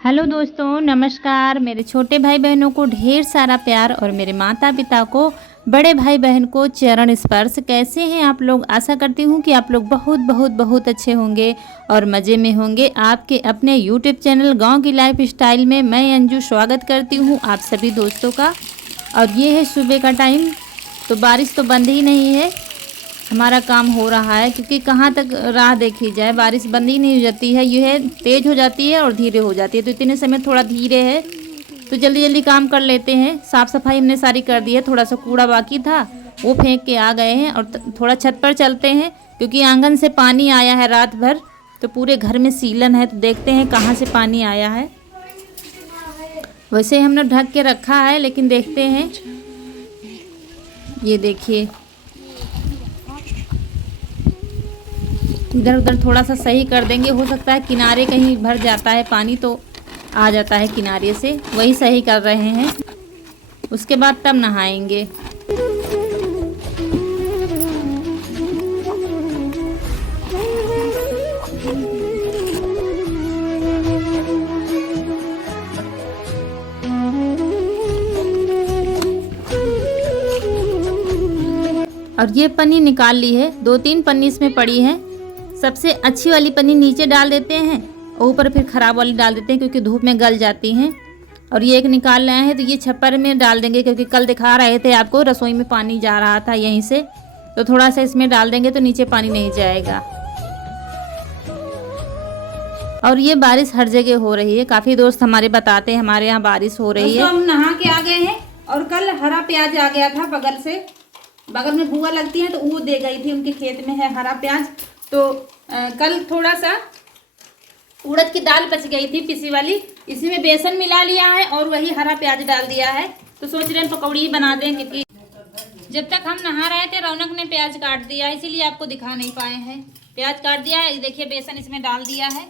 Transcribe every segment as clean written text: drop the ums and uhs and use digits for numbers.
Hello दोस्तों, नमस्कार। मेरे छोटे भाई बहनों को ढेर सारा प्यार और मेरे माता पिता को, बड़े भाई बहन को चरण स्पर्श। कैसे हैं आप लोग? आशा करती हूँ कि आप लोग बहुत बहुत बहुत अच्छे होंगे और मज़े में होंगे। आपके अपने यूट्यूब चैनल गांव की लाइफ स्टाइल में मैं अंजू स्वागत करती हूँ आप सभी दोस्तों का। और ये है सुबह का टाइम, तो बारिश तो बंद ही नहीं है। हमारा काम हो रहा है क्योंकि कहाँ तक राह देखी जाए, बारिश बंद ही नहीं हो जाती है। यह है तेज़ हो जाती है और धीरे हो जाती है, तो इतने समय थोड़ा धीरे है, तो जल्दी जल्दी काम कर लेते हैं। साफ़ सफाई हमने सारी कर दी है, थोड़ा सा कूड़ा बाकी था वो फेंक के आ गए हैं। और थोड़ा छत पर चलते हैं क्योंकि आंगन से पानी आया है रात भर, तो पूरे घर में सीलन है, तो देखते हैं कहाँ से पानी आया है। वैसे हमने ढक के रखा है, लेकिन देखते हैं। ये देखिए, इधर उधर थोड़ा सा सही कर देंगे। हो सकता है किनारे कहीं भर जाता है पानी, तो आ जाता है किनारे से, वही सही कर रहे हैं। उसके बाद तब नहाएंगे। और ये पन्नी निकाल ली है, 2-3 पन्नी इसमें पड़ी है। सबसे अच्छी वाली पन्नी नीचे डाल देते हैं, ऊपर फिर ख़राब वाली डाल देते हैं क्योंकि धूप में गल जाती हैं। और ये एक निकाल रहे हैं, तो ये छप्पर में डाल देंगे क्योंकि कल दिखा रहे थे आपको रसोई में पानी जा रहा था यहीं से, तो थोड़ा सा इसमें डाल देंगे तो नीचे पानी नहीं जाएगा। और ये बारिश हर जगह हो रही है, काफ़ी दोस्त हमारे बताते हैं हमारे यहाँ बारिश हो रही है। हम नहा के आ गए हैं और कल हरा प्याज आ गया था बगल से, बगल में बुआ लगती है तो वो दे गई थी, उनके खेत में है हरा प्याज। तो कल थोड़ा सा उड़द की दाल बच गई थी पिसी वाली, इसी में बेसन मिला लिया है और वही हरा प्याज डाल दिया है। तो सोच रहे हैं पकौड़ी बना दें, क्योंकि जब तक हम नहा रहे थे रौनक ने प्याज काट दिया, इसीलिए आपको दिखा नहीं पाए हैं। प्याज काट दिया है, देखिए बेसन इसमें डाल दिया है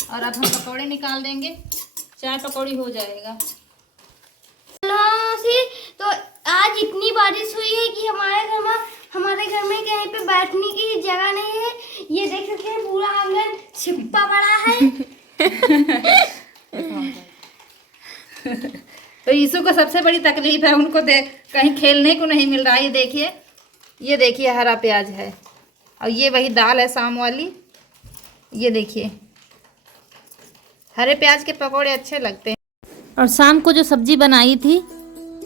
और अब हम पकौड़े निकाल देंगे, चाय पकौड़ी हो जाएगा। तो आज इतनी बारिश हुई है कि हमारे घर में कहीं पे बैठने की जगह नहीं है। ये देख सकते हैं पूरा आंगन छिपा पड़ा है। तो यीशु को सबसे बड़ी तकलीफ है, उनको कहीं खेलने को नहीं मिल रहा है। ये देखिए हरा प्याज है और ये वही दाल है शाम वाली। ये देखिए हरे प्याज के पकौड़े अच्छे लगते हैं। और शाम को जो सब्जी बनाई थी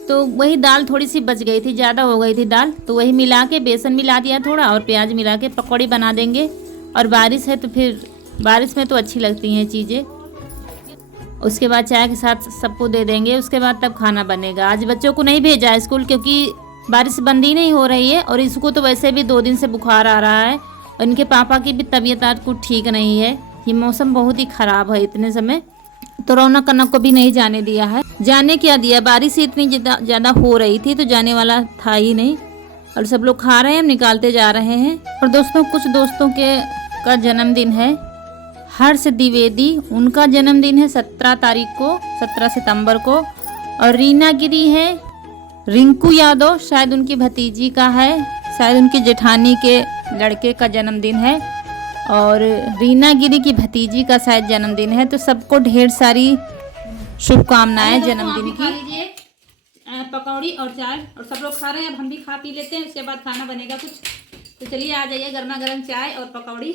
तो वही दाल थोड़ी सी बच गई थी, ज़्यादा हो गई थी दाल, तो वही मिला के बेसन मिला दिया थोड़ा और प्याज मिला के पकौड़ी बना देंगे। और बारिश है तो फिर बारिश में तो अच्छी लगती हैं चीज़ें। उसके बाद चाय के साथ सबको दे देंगे, उसके बाद तब खाना बनेगा। आज बच्चों को नहीं भेजा स्कूल क्योंकि बारिश बंद ही नहीं हो रही है, और इसको तो वैसे भी 2 दिन से बुखार आ रहा है और इनके पापा की भी तबीयत आज कुछ ठीक नहीं है। ये मौसम बहुत ही ख़राब है इतने समय, तो रौनक कनक को भी नहीं जाने दिया है। जाने क्या दिया, बारिश ही इतनी ज़्यादा हो रही थी तो जाने वाला था ही नहीं। और सब लोग खा रहे हैं, हम निकालते जा रहे हैं। और दोस्तों, कुछ दोस्तों का जन्मदिन है। हर्ष द्विवेदी, उनका जन्मदिन है 17 तारीख को, 17 सितंबर को। और रीना गिरी है, रिंकू यादव शायद उनकी भतीजी का है, शायद उनकी जेठानी के लड़के का जन्मदिन है। और रीना गिरी की भतीजी का शायद जन्मदिन है। तो सबको ढेर सारी शुभकामनाएं जन्मदिन की। पकौड़ी और चाय, और सब लोग खा रहे हैं, अब हम भी खा पी लेते हैं, उसके बाद खाना बनेगा कुछ। तो चलिए आ जाइए, गर्मा गर्म चाय और पकौड़ी।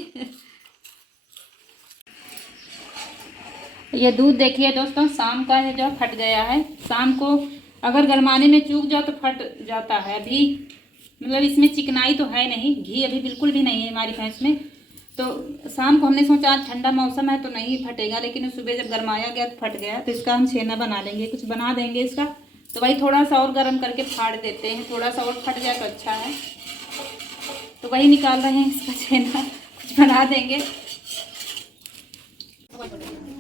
ये दूध देखिए दोस्तों, शाम का है जो फट गया है। शाम को अगर गरमाने में चूक जाओ तो फट जाता है। अभी मतलब इसमें चिकनाई तो है नहीं, घी अभी बिल्कुल भी नहीं है हमारी भैंस में। तो शाम को हमने सोचा आज ठंडा मौसम है तो नहीं फटेगा, लेकिन सुबह जब गरमाया गया तो फट गया। तो इसका हम छेना बना लेंगे, कुछ बना देंगे इसका। तो वही थोड़ा सा और गर्म करके फाड़ देते हैं, थोड़ा सा और फट जाए तो अच्छा है। तो वही निकाल रहे हैं इसका छेना, कुछ बना देंगे।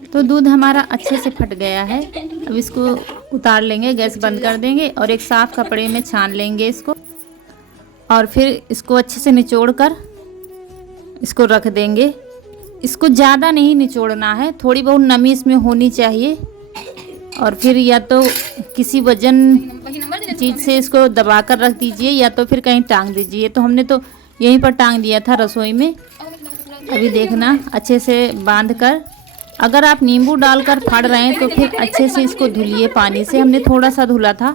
तो दूध हमारा अच्छे से फट गया है, अब इसको उतार लेंगे, गैस बंद कर देंगे और एक साफ़ कपड़े में छान लेंगे इसको। और फिर इसको अच्छे से निचोड़ कर इसको रख देंगे। इसको ज़्यादा नहीं निचोड़ना है, थोड़ी बहुत नमी इसमें होनी चाहिए। और फिर या तो किसी वजन चीज़ से इसको दबा कर रख दीजिए या तो फिर कहीं टांग दीजिए। तो हमने तो यहीं पर टांग दिया था रसोई में। अभी देखना अच्छे से बांध कर अगर आप नींबू डालकर फाड़ रहे हैं तो फिर अच्छे से इसको धुलिए पानी से। हमने थोड़ा सा धुला था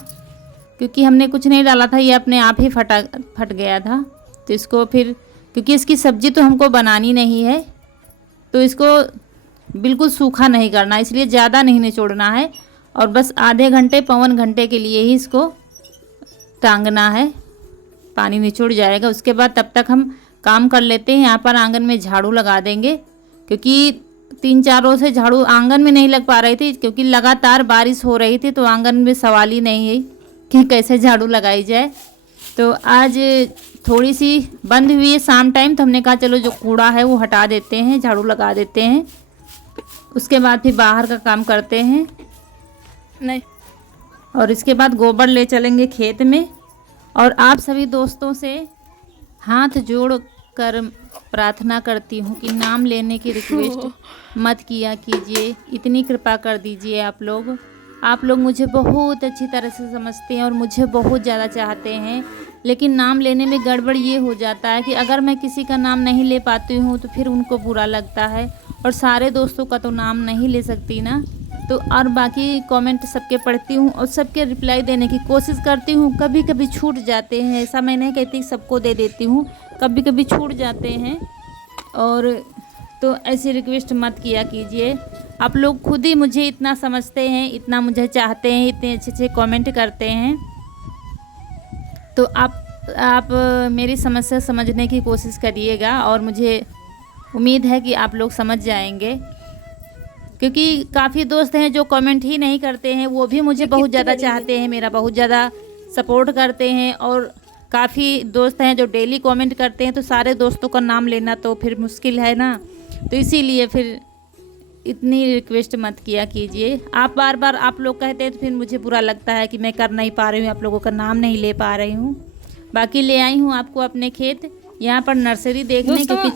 क्योंकि हमने कुछ नहीं डाला था, ये अपने आप ही फट गया था। तो इसको फिर, क्योंकि इसकी सब्ज़ी तो हमको बनानी नहीं है, तो इसको बिल्कुल सूखा नहीं करना, इसलिए ज़्यादा नहीं निचोड़ना है और बस आधे घंटे पौन घंटे के लिए ही इसको टांगना है, पानी निचोड़ जाएगा। उसके बाद तब तक हम काम कर लेते हैं। यहाँ पर आंगन में झाड़ू लगा देंगे, क्योंकि 3-4 रोज से झाड़ू आंगन में नहीं लग पा रही थी, क्योंकि लगातार बारिश हो रही थी, तो आंगन में सवाल ही नहीं है कि कैसे झाड़ू लगाई जाए। तो आज थोड़ी सी बंद हुई है शाम टाइम, तो हमने कहा चलो जो कूड़ा है वो हटा देते हैं, झाड़ू लगा देते हैं, उसके बाद फिर बाहर का काम करते हैं। नहीं, और इसके बाद गोबर ले चलेंगे खेत में। और आप सभी दोस्तों से हाथ जोड़ कर प्रार्थना करती हूँ कि नाम लेने की रिक्वेस्ट मत किया कीजिए, इतनी कृपा कर दीजिए। आप लोग मुझे बहुत अच्छी तरह से समझते हैं और मुझे बहुत ज़्यादा चाहते हैं, लेकिन नाम लेने में गड़बड़ ये हो जाता है कि अगर मैं किसी का नाम नहीं ले पाती हूँ तो फिर उनको बुरा लगता है, और सारे दोस्तों का तो नाम नहीं ले सकती ना। तो और बाकी कमेंट सबके पढ़ती हूँ और सबके रिप्लाई देने की कोशिश करती हूँ। कभी कभी छूट जाते हैं, ऐसा मैं नहीं कहती सबको दे देती हूँ, कभी कभी छूट जाते हैं। और तो ऐसी रिक्वेस्ट मत किया कीजिए। आप लोग खुद ही मुझे इतना समझते हैं, इतना मुझे चाहते हैं, इतने अच्छे अच्छे कमेंट करते हैं, तो आप मेरी समस्या समझने की कोशिश करिएगा और मुझे उम्मीद है कि आप लोग समझ जाएंगे। क्योंकि काफ़ी दोस्त हैं जो कमेंट ही नहीं करते हैं, वो भी मुझे बहुत ज़्यादा चाहते हैं, मेरा बहुत ज़्यादा सपोर्ट करते हैं, और काफ़ी दोस्त हैं जो डेली कमेंट करते हैं। तो सारे दोस्तों का नाम लेना तो फिर मुश्किल है ना, तो इसीलिए फिर इतनी रिक्वेस्ट मत किया कीजिए। आप बार बार आप लोग कहते हैं तो फिर मुझे बुरा लगता है कि मैं कर नहीं पा रही हूँ, आप लोगों का नाम नहीं ले पा रही हूँ। बाकी ले आई हूँ आपको अपने खेत, यहाँ पर नर्सरी देखने, क्योंकि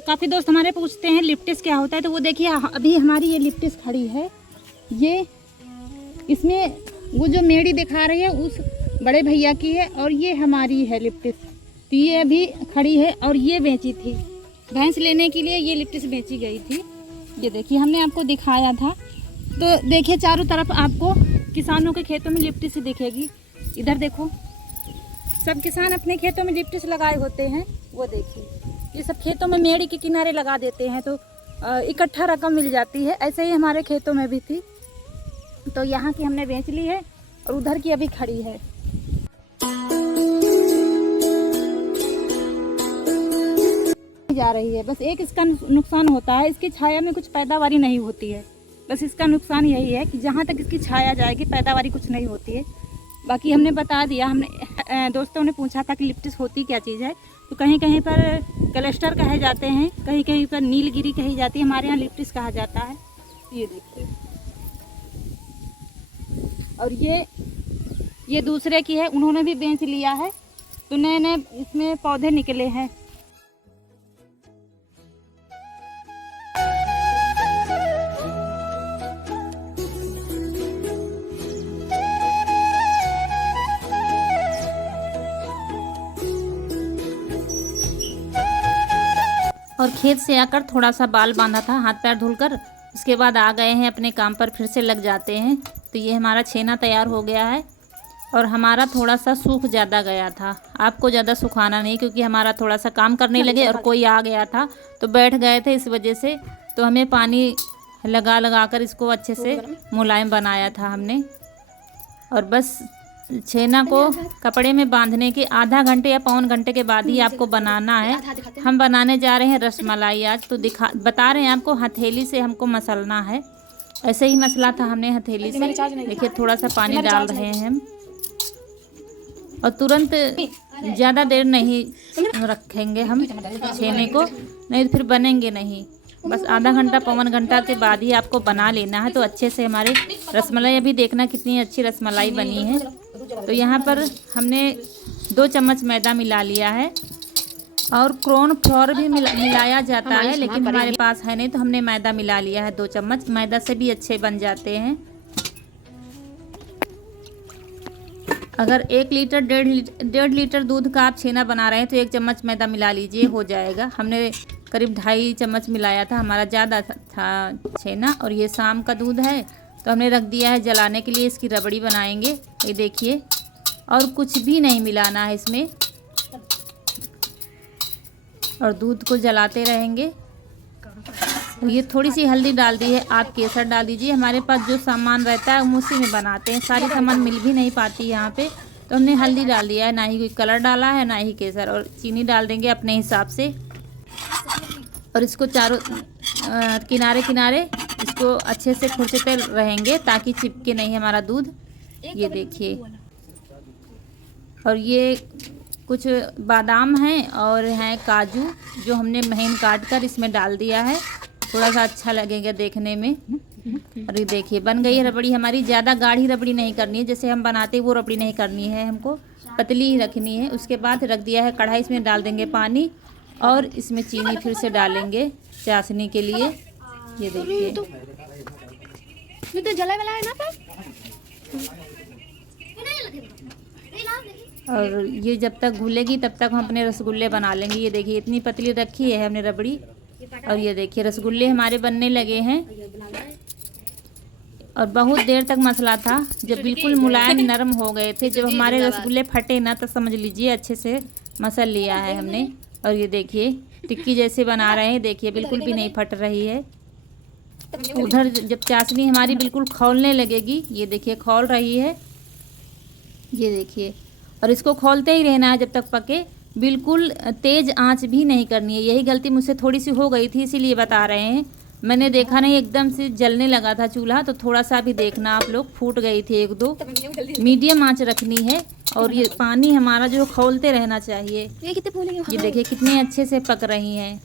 काफ़ी दोस्त हमारे पूछते हैं लिप्टिस क्या होता है। तो वो देखिए अभी हमारी ये लिप्टिस खड़ी है, ये इसमें वो जो मेड़ी दिखा रही है उस बड़े भैया की है, और ये हमारी है लिप्टिस। तो ये अभी खड़ी है और ये बेची थी, भैंस लेने के लिए ये लिप्टिस बेची गई थी। ये देखिए हमने आपको दिखाया था। तो देखिए चारों तरफ आपको किसानों के खेतों में लिप्टिस ही दिखेगी। इधर देखो, सब किसान अपने खेतों में लिप्टिस लगाए होते हैं। वो देखिए ये सब खेतों में मेड़ी के किनारे लगा देते हैं, तो इकट्ठा रकम मिल जाती है। ऐसे ही हमारे खेतों में भी थी, तो यहाँ की हमने बेच ली है और उधर की अभी खड़ी है। जा रही है, बस एक इसका नुकसान होता है, इसकी छाया में कुछ पैदावारी नहीं होती है। बस इसका नुकसान यही है कि जहाँ तक इसकी छाया जाएगी पैदावारी कुछ नहीं होती है। बाकी हमने बता दिया, हमने दोस्तों ने पूछा था कि लिप्टिस होती क्या चीज़ है, तो कहीं कहीं पर क्लस्टर कहे जाते हैं, कहीं कहीं पर नीलगिरी कही जाती है, हमारे यहाँ लिप्टिस कहा जाता है। ये देखिए, और ये दूसरे की है, उन्होंने भी बेच लिया है, तो नए नए इसमें पौधे निकले हैं। और खेत से आकर थोड़ा सा बाल बांधा था, हाथ पैर धुलकर, उसके बाद आ गए हैं अपने काम पर, फिर से लग जाते हैं। तो ये हमारा छेना तैयार हो गया है, और हमारा थोड़ा सा सूख ज़्यादा गया था। आपको ज़्यादा सुखाना नहीं, क्योंकि हमारा थोड़ा सा काम करने लगे और कोई आ गया था तो बैठ गए थे, इस वजह से। तो हमें पानी लगा कर इसको अच्छे से मुलायम बनाया था हमने। और बस छेना को कपड़े में बांधने के आधा घंटे या पौन घंटे के बाद ही आपको बनाना है। हम बनाने जा रहे हैं रसमलाई आज, तो बता रहे हैं आपको, हथेली से हमको मसलना है। ऐसे ही मसला था हमने हथेली से। देखिए थोड़ा सा पानी डाल रहे हैं हम, और तुरंत ज़्यादा देर नहीं रखेंगे हम छेने को, नहीं तो फिर बनेंगे नहीं। बस आधा घंटा पौन घंटा के बाद ही आपको बना लेना है, तो अच्छे से हमारे रसमलाई, अभी देखना कितनी अच्छी रसमलाई बनी है। तो यहाँ पर हमने 2 चम्मच मैदा मिला लिया है, और कॉर्न फ्लोर भी मिलाया जाता है, लेकिन हमारे पास है नहीं, तो हमने मैदा मिला लिया है 2 चम्मच। मैदा से भी अच्छे बन जाते हैं। अगर 1 लीटर 1.5 लीटर दूध का आप छेना बना रहे हैं तो 1 चम्मच मैदा मिला लीजिए, हो जाएगा। हमने करीब 2.5 चम्मच मिलाया था, हमारा ज़्यादा था छेना। और ये शाम का दूध है तो हमने रख दिया है जलाने के लिए, इसकी रबड़ी बनाएंगे। ये देखिए, और कुछ भी नहीं मिलाना है इसमें, और दूध को जलाते रहेंगे। ये थोड़ी सी हल्दी डाल दी है, आप केसर डाल दीजिए। हमारे पास जो सामान रहता है हम उसी में बनाते हैं, सारी सामान मिल भी नहीं पाती यहाँ पे, तो हमने हल्दी डाल दिया है, ना ही कोई कलर डाला है ना ही केसर। और चीनी डाल देंगे अपने हिसाब से। और इसको चारों किनारे किनारे इसको अच्छे से खुरचते रहेंगे ताकि चिपके नहीं हमारा दूध। ये देखिए, और ये कुछ बादाम हैं और हैं काजू, जो हमने महीन काट कर इसमें डाल दिया है, थोड़ा सा अच्छा लगेगा देखने में। और ये देखिए बन गई है रबड़ी हमारी। ज़्यादा गाढ़ी रबड़ी नहीं करनी है, जैसे हम बनाते हैं वो रबड़ी नहीं करनी है, हमको पतली ही रखनी है। उसके बाद रख दिया है कढ़ाई, इसमें डाल देंगे पानी और इसमें चीनी फिर से डालेंगे चाशनी के लिए। ये देखिए, तो जला वाला है ना और ये जब तक घुलेगी तब तक हम अपने रसगुल्ले बना लेंगे। ये देखिए इतनी पतली रखी है हमने रबड़ी, और ये देखिए रसगुल्ले हमारे बनने लगे हैं। और बहुत देर तक मसला था, जब बिल्कुल मुलायम नरम हो गए थे, जब हमारे रसगुल्ले फटे ना, तो समझ लीजिए अच्छे से मसल लिया है हमने। और ये देखिए टिक्की जैसे बना रहे हैं, देखिए बिल्कुल भी नहीं फट रही है। उधर जब चाशनी हमारी बिल्कुल खौलने लगेगी, ये देखिए खौल रही है, ये देखिए। और इसको खोलते ही रहना है जब तक पके, बिल्कुल तेज़ आंच भी नहीं करनी है। यही गलती मुझसे थोड़ी सी हो गई थी, इसीलिए बता रहे हैं। मैंने देखा नहीं, एकदम से जलने लगा था चूल्हा, तो थोड़ा सा भी देखना आप लोग, फूट गई थी 1-2। मीडियम आंच रखनी है, और ये पानी हमारा जो खौलते रहना चाहिए। ये देखिए कितने अच्छे से पक रही हैं।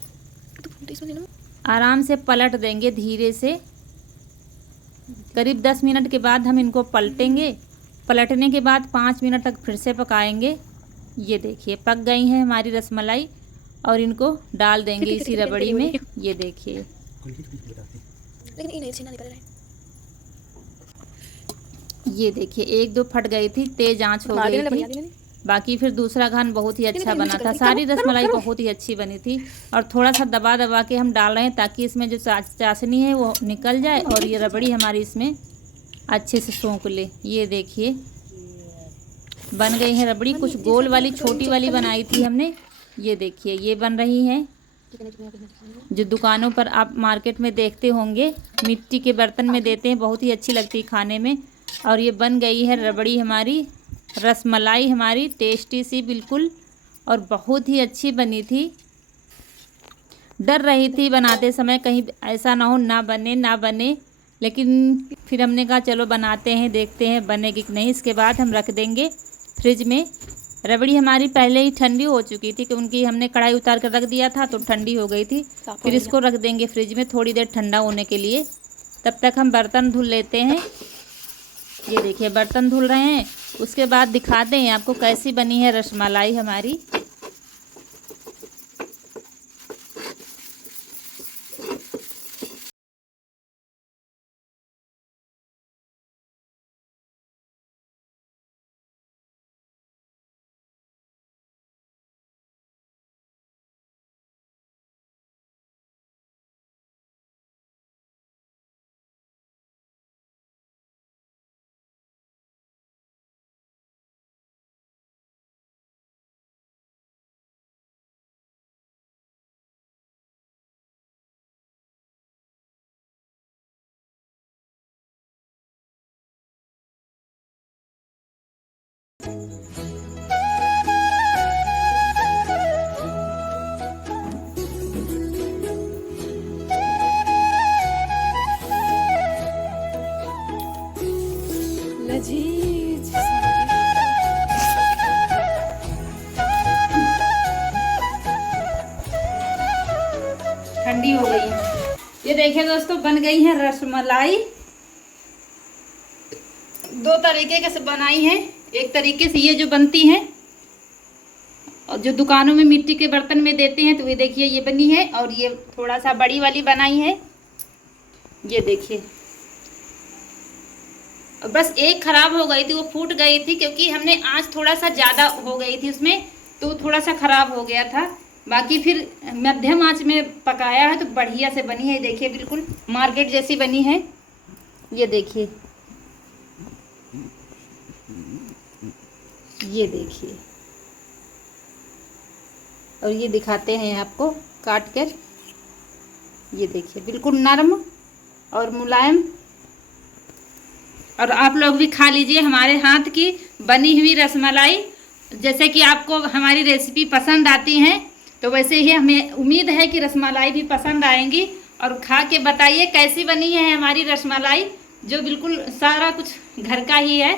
आराम से पलट देंगे धीरे से। करीब 10 मिनट के बाद हम इनको पलटेंगे। पलटने के बाद 5 मिनट तक फिर से पकाएंगे। ये देखिए पक गई हैं हमारी रसमलाई, और इनको डाल देंगे इसी रबड़ी में। ये देखिए, ये देखिए 1-2 फट गई थी, तेज आंच हो गई थी। बाकी फिर दूसरा घान बहुत ही अच्छा बना था। सारी रसमलाई बहुत ही अच्छी बनी थी। और थोड़ा सा दबा दबा के हम डाल रहे हैं ताकि इसमें जो चाशनी है वो निकल जाए और ये रबड़ी हमारी इसमें अच्छे से सोख ले। ये देखिए बन गई है रबड़ी। कुछ गोल वाली छोटी वाली बनाई थी हमने, ये देखिए ये बन रही है। जो दुकानों पर आप मार्केट में देखते होंगे, मिट्टी के बर्तन में देते हैं, बहुत ही अच्छी लगती है खाने में। और ये बन गई है रबड़ी हमारी, रसमलाई हमारी टेस्टी सी बिल्कुल, और बहुत ही अच्छी बनी थी। डर रही थी बनाते समय कहीं ऐसा ना हो ना बने, लेकिन फिर हमने कहा चलो बनाते हैं, देखते हैं बनेगी कि नहीं। इसके बाद हम रख देंगे फ्रिज में। रबड़ी हमारी पहले ही ठंडी हो चुकी थी, क्योंकि हमने कढ़ाई उतार कर रख दिया था तो ठंडी हो गई थी। फिर इसको रख देंगे फ्रिज में थोड़ी देर ठंडा होने के लिए। तब तक हम बर्तन धुल लेते हैं। ये देखिए बर्तन धुल रहे हैं, उसके बाद दिखाते हैं आपको कैसी बनी है रसमलाई हमारी। ठंडी हो गई। ये देखिए दोस्तों बन गई है रसमलाई। 2 तरीके से बनाई है। एक तरीके से ये जो बनती है और जो दुकानों में मिट्टी के बर्तन में देते हैं, तो ये देखिए ये बनी है। और ये थोड़ा सा बड़ी वाली बनाई है, ये देखिए। और बस एक खराब हो गई थी, वो फूट गई थी क्योंकि हमने आंच थोड़ा सा ज़्यादा हो गई थी उसमें, तो थोड़ा सा खराब हो गया था। बाकी फिर मध्यम आंच में पकाया है तो बढ़िया से बनी है। देखिए बिल्कुल मार्केट जैसी बनी है। ये देखिए, ये देखिए, और ये दिखाते हैं आपको काट कर। ये देखिए बिल्कुल नरम और मुलायम। और आप लोग भी खा लीजिए हमारे हाथ की बनी हुई रसमलाई। जैसे कि आपको हमारी रेसिपी पसंद आती है तो वैसे ही हमें उम्मीद है कि रसमलाई भी पसंद आएंगी। और खा के बताइए कैसी बनी है हमारी रसमलाई, जो बिल्कुल सारा कुछ घर का ही है।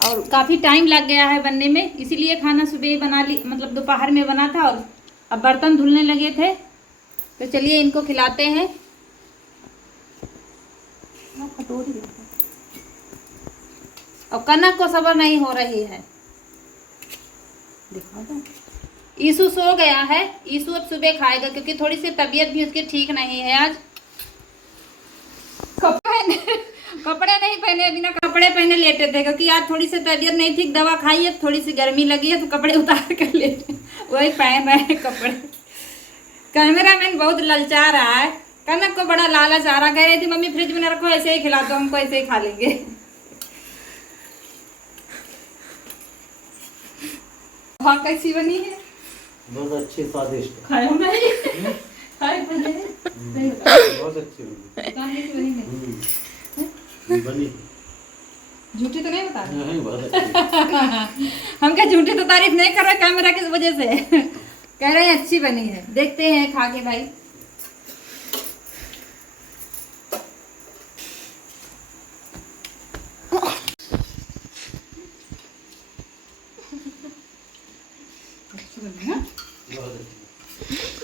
और काफ़ी टाइम लग गया है बनने में, इसीलिए खाना सुबह ही बना ली, मतलब दोपहर में बना था और अब बर्तन धुलने लगे थे। तो चलिए इनको खिलाते हैं। और कनक को सब्र नहीं हो रही है। दिखा दो, ईशु सो गया है। ईशु अब सुबह खाएगा क्योंकि थोड़ी सी तबीयत भी उसकी ठीक नहीं है आज। कपड़े नहीं पहने, बिना कपड़े पहने लेटे थे क्योंकि आज थोड़ी सी तबीयत नहीं ठीक, दवा खाई है, थोड़ी सी गर्मी लगी है तो कपड़े उतार कर लेटे, वही पहन रहे हैं कपड़े। कैमरामैन बहुत ललचा रहा है। कनक को बड़ा लालच आ रहा, कह रही थी मम्मी फ्रिज में न रखो, ऐसे ही खिला दो हमको, ऐसे ही खा लेंगे। हाँ कैसी बनी है? बहुत अच्छी स्वादिष्ट। खाया नहीं, खाए पहले बहुत अच्छी बनी। बनी है। बनी झूठी तो नहीं बता रहे? नहीं, बहुत अच्छी। हम क्या झूठी तो तारीफ नहीं कर रहे कैमरा की वजह से, कह रहे हैं अच्छी बनी है। देखते हैं खा के भाई।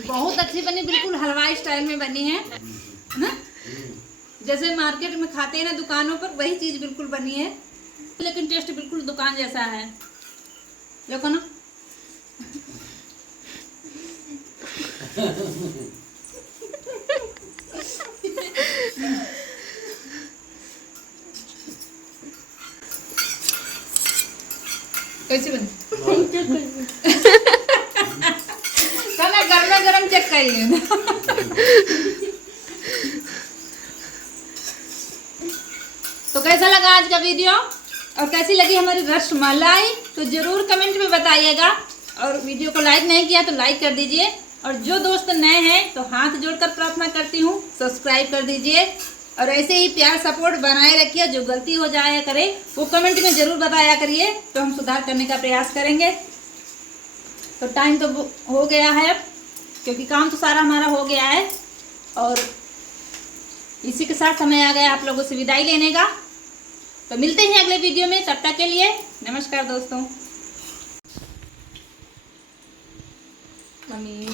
बहुत अच्छी बनी, बिल्कुल हलवाई स्टाइल में बनी है ना, जैसे मार्केट में खाते हैं ना दुकानों पर, वही चीज बिल्कुल बनी है। लेकिन टेस्ट बिल्कुल दुकान जैसा है। देखो ना, कैसी बनी? चला गरमा गरम चेक करिए। तो कैसा लगा आज का वीडियो और कैसी लगी हमारी रसमलाई, तो जरूर कमेंट में बताइएगा। और वीडियो को लाइक नहीं किया तो लाइक कर दीजिए। और जो दोस्त नए हैं तो हाथ जोड़कर प्रार्थना करती हूँ सब्सक्राइब कर दीजिए। और ऐसे ही प्यार सपोर्ट बनाए रखिए। जो गलती हो जाया करे वो कमेंट में ज़रूर बताया करिए, तो हम सुधार करने का प्रयास करेंगे। तो टाइम तो हो गया है अब, क्योंकि काम तो सारा हमारा हो गया है। और इसी के साथ समय आ गया आप लोगों से विदाई लेने का। तो मिलते हैं अगले वीडियो में, तब तक के लिए नमस्कार दोस्तों। मम्मी